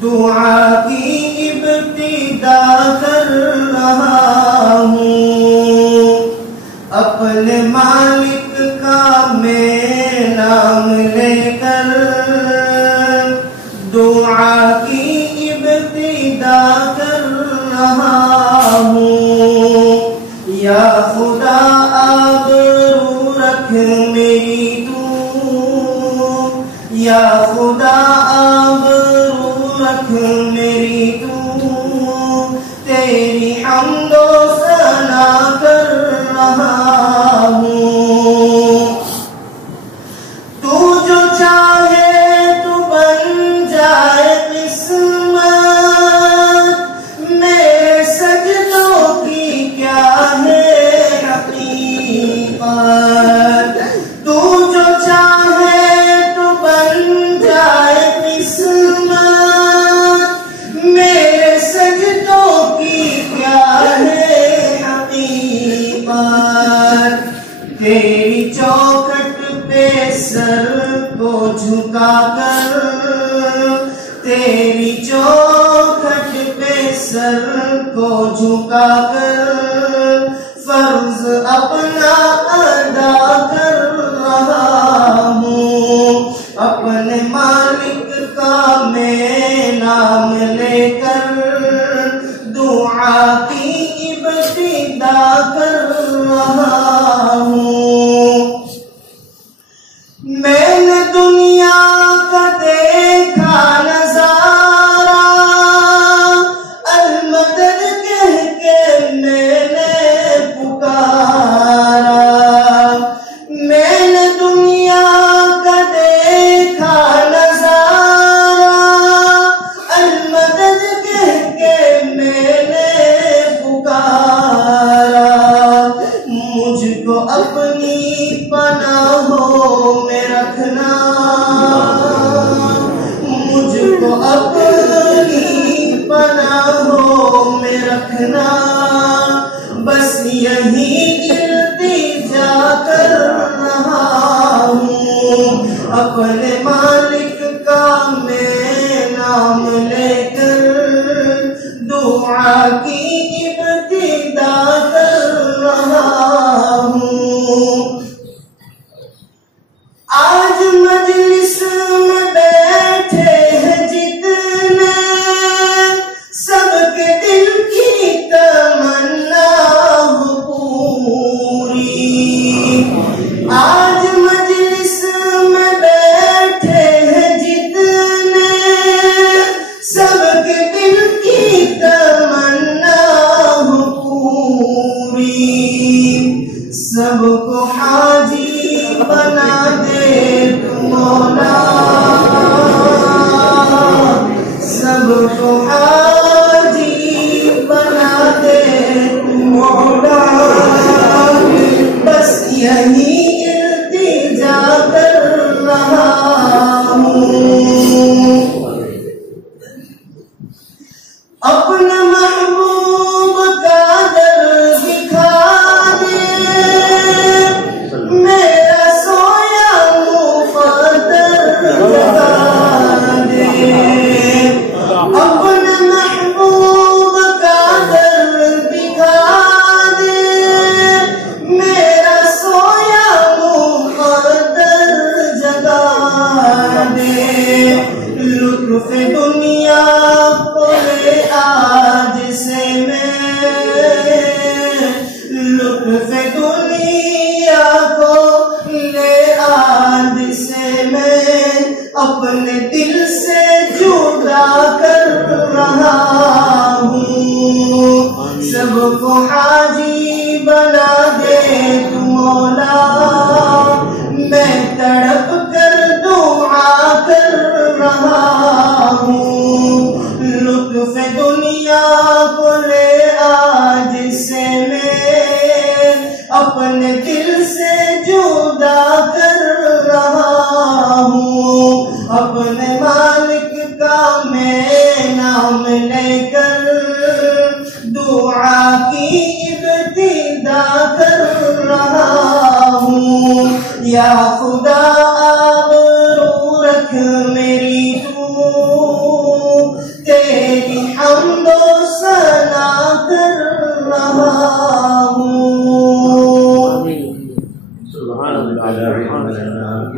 दुआ की इब्तिदा कर रहा हूँ, अपने मालिक का मैं नाम लेकर। दुआ की इब्तिदा कर रहा हूँ, या खुदा आबरू रख मेरी तू, या खुदा आबरू रख मेरी तू। तेरी हम्दो सना कर रहा हूँ। तू जो चाहे तू बन जाए किस्मत, मेरे सजदों की क्या है हकीकत। तू जो चाहे तू बन जाए किस्मत, मेरे सजदों की क्या है हकीकत। तेरी चौखट पे सर को झुकाकर, तेरी चौखट पे सर को झुकाकर, फर्ज अपना अदा कर रहा हूँ। अपने मालिक का मैं नाम लेकर, दुआ की इब्तिदा कर रहा हूँ। मैंने दुनिया का देखा नजारा, अल-मदद कह के मैंने पुकारा। मैंने दुनिया का देखा नजारा, अल-मदद कह के मैंने पुकारा। मुझको अपनी पनाहों में रखना, मुझको अपनी पनाहों में रखना। बस यही इल्तिजा कर रहा हूँ, अपने मालिक का मैं नाम लेकर। दुआ की इब्तिदा कर रहा हूँ। आज मजलिस में बैठे हैं जितने, सबके दिल की तमन्ना हो पूरी। आज मजलिस में बैठे हैं जितने, सबके दिल की तमन्ना हो पूरी। सबको हाजी बना दे तू मौला, सबको हाजी बना दे तू मौला। बस यही इल्तिजा कर रहा हूँ। अपना महबूब का दर दिखा दे, मेरा सोया मुक़द्दर जगा दे। अपना महबूब का दर दिखा दे, मेरा सोया मुक़द्दर जगा दे। लुत्फ़ दुनिया को ले आज से मैं, लुत्फ़ दुनिया को ले आज से मैं, अपने दिल से जुदा कर रहा हूँ। सबको हाजी बना दे तू मौला, मैं तड़प कर दुआ कर रहा हूँ। लुत्फ़ दुनिया को ले आज से मैं, अपने दिल से जुदा कर रहा हूँ। या खुदा आबरू रख मेरी तू, तेरी हम्दो सना कर रहा हूँ। सुभान अल्लाह, सुभान अल्लाह,